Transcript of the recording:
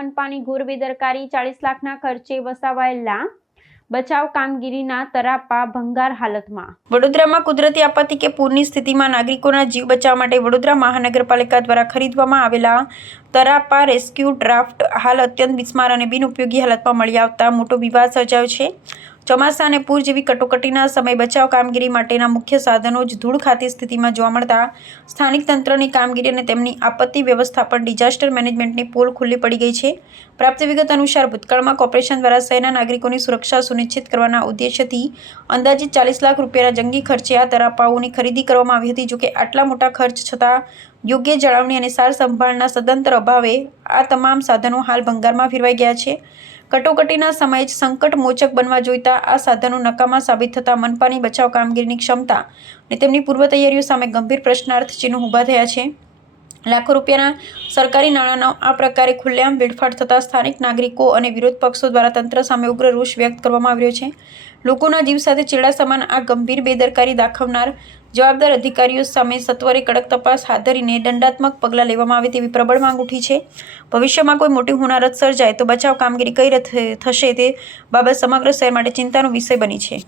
મનપાની ઘોર બેદરકારી 40 લાખના ખર્ચે વસાવાયેલા બચાવ કામગીરીના તરાપા ભંગાર હાલતમાં। વડોદરામાં કુદરતી આપત્તિ કે પૂરની સ્થિતિમાં નાગરિકોના જીવ બચાવવા માટે વડોદરા મહાનગરપાલિકા દ્વારા ખરીદવામાં આવેલા તરાપા રેસ્ક્યુ ડ્રાફ્ટ હાલ અત્યંત બિસ્માર અને બિનઉપયોગી હાલતમાં મળી આવતા મોટો વિવાદ સર્જાયો છે। ચોમાસા અને પૂર જેવી કટોકટીના સમય બચાવ કામગીરી માટેના મુખ્ય સાધનો જ ધૂળ ખાતી સ્થિતિમાં જોવા મળતા સ્થાનિક તંત્રની કામગીરી અને તેમની આપત્તિ વ્યવસ્થાપન ડિઝાસ્ટર મેનેજમેન્ટની પોલ ખુલ્લી પડી ગઈ છે। પ્રાપ્ત વિગત અનુસાર ભૂતકાળમાં કોર્પોરેશન દ્વારા શહેરના નાગરિકોની સુરક્ષા સુનિશ્ચિત કરવાના ઉદ્દેશ્યથી અંદાજિત 40 લાખ રૂપિયાના જંગી ખર્ચે આ તરાપાઓની ખરીદી કરવામાં આવી હતી। જોકે આટલા મોટા ખર્ચ છતાં યોગ્ય જાળવણી અને સાર સંભાળના સદંતર અભાવે આ તમામ સાધનો હાલ ભંગારમાં ફેરવાઈ ગયા છે। કટોકટીના સમયે જ સંકટ મોચક બનવા જોઈતા આ સાધનો નકામા સાબિત થતા મનપાની બચાવ કામગીરીની ક્ષમતા અને તેમની પૂર્વ તૈયારીઓ સામે ગંભીર પ્રશ્નાર્થ ચિહ્નો ઊભા થયા છે। લાખો રૂપિયાના સરકારી નાણાંનો આ પ્રકારે ખુલ્લેઆમ વેડફાટ થતા સ્થાનિક નાગરિકો અને વિરોધ પક્ષો દ્વારા તંત્ર સામે ઉગ્ર રોષ વ્યક્ત કરવામાં આવી રહ્યો છે। લોકોના જીવ સાથે ચેડા સમાન આ ગંભીર બેદરકારી દાખવનાર જવાબદાર અધિકારીઓ સામે સત્વરે કડક તપાસ હાથ ધરીને દંડાત્મક પગલાં લેવામાં આવે તેવી પ્રબળ માંગ ઉઠી છે। ભવિષ્યમાં કોઈ મોટી હોનારત સર્જાય તો બચાવ કામગીરી કઈ રીતે થશે તે બાબત સમગ્ર શહેર માટે ચિંતાનો વિષય બની છે।